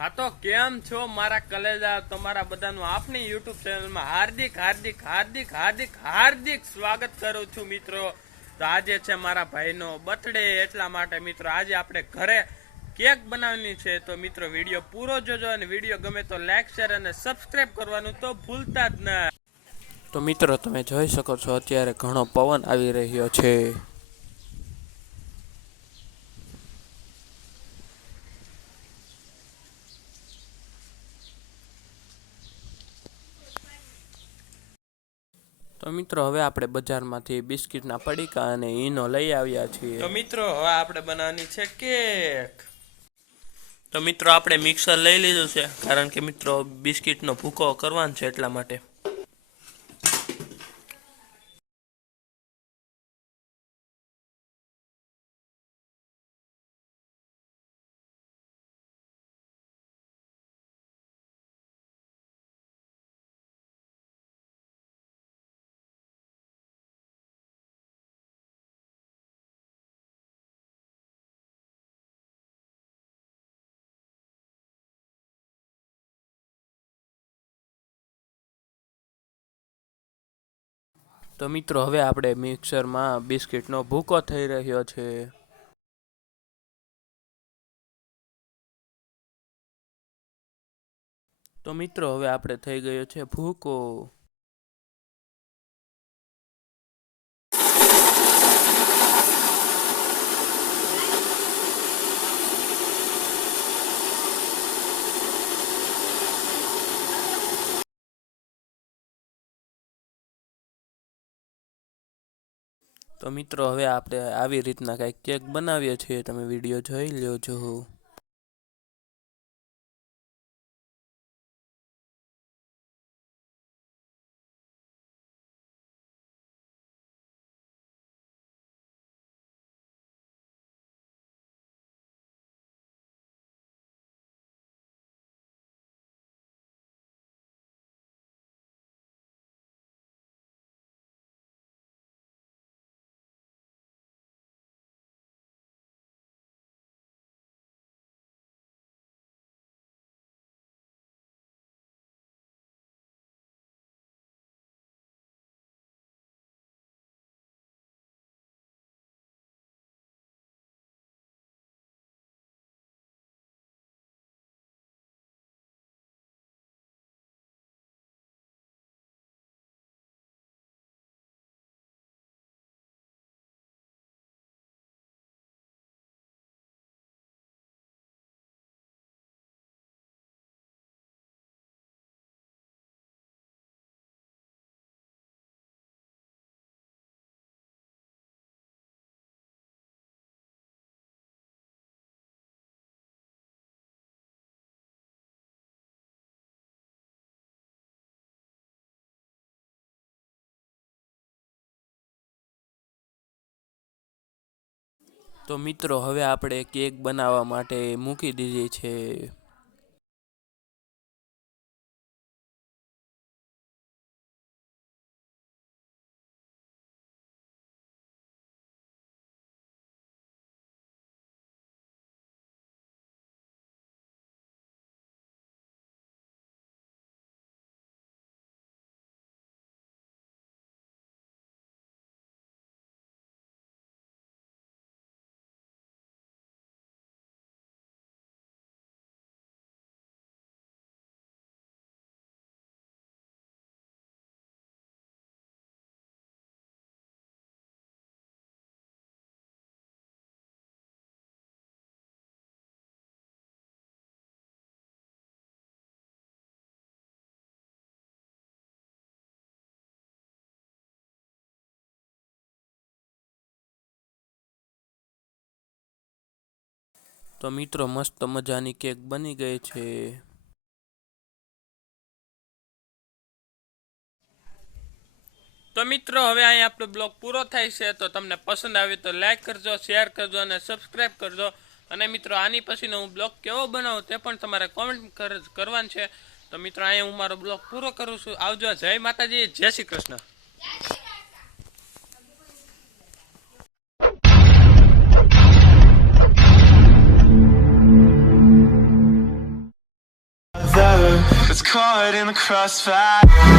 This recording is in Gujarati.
હા તો કેમ છો મારા કલેજા? તમારા બધાનું આપણી યુટ્યુબ ચેનલમાં હાર્દિક હાર્દિક હાર્દિક હાર્દિક હાર્દિક સ્વાગત કરું છું મિત્રો. તો આજે છે મારા ભાઈનો બર્થડે, એટલા માટે મિત્રો આજે આપણે ઘરે કેક બનાવવાની છે. તો મિત્રો વિડીયો પૂરો જોજો અને વિડીયો ગમે તો લાઈક શેર અને સબસ્ક્રાઈબ કરવાનું તો ભૂલતા જ ના. તો મિત્રો તમે જોઈ શકો છો અત્યારે ઘણો પવન આવી રહ્યો છે. તો મિત્રો હવે આપણે બજારમાંથી બિસ્કિટના પડીકા અને ઈનો લઈ આવ્યા છીએ. તો મિત્રો હવે આપણે બનાવવાની છે કેક. તો મિત્રો આપણે મિક્સર લઈ લીધું છે, કારણ કે મિત્રો બિસ્કિટનો ભૂકો કરવાનો છે એટલા માટે. તો મિત્રો હવે આપણે મિક્સરમાં બિસ્કિટનો ભૂકો થઈ રહ્યો છે. તો મિત્રો હવે આપણે થઈ ગયો છે ભૂકો. તો મિત્રો હવે આપણે આવી રીતના કંઈક કેક બનાવીએ છીએ, તમે વિડીયો જોઈ લો છો. તો મિત્રો હવે આપણે કેક બનાવવા માટે મૂકી દીધી છે. તો મિત્રો મસ્ત મજાની કેક બની ગઈ છે. તો મિત્રો હવે અહીં આપણો બ્લોગ પૂરો થાય છે. તો તમને પસંદ આવે તો લાઈક કરજો, શેર કરજો અને સબસ્ક્રાઈબ કરજો. અને મિત્રો આની પછીનો હું બ્લોગ કેવો બનાવું તે પણ તમારે કોમેન્ટ કરવાનું છે. તો મિત્રો અહીંયા હું મારો બ્લોગ પૂરો કરું છું. આવજો. જય માતાજી, જય Shri Krishna. caught in the crossfire.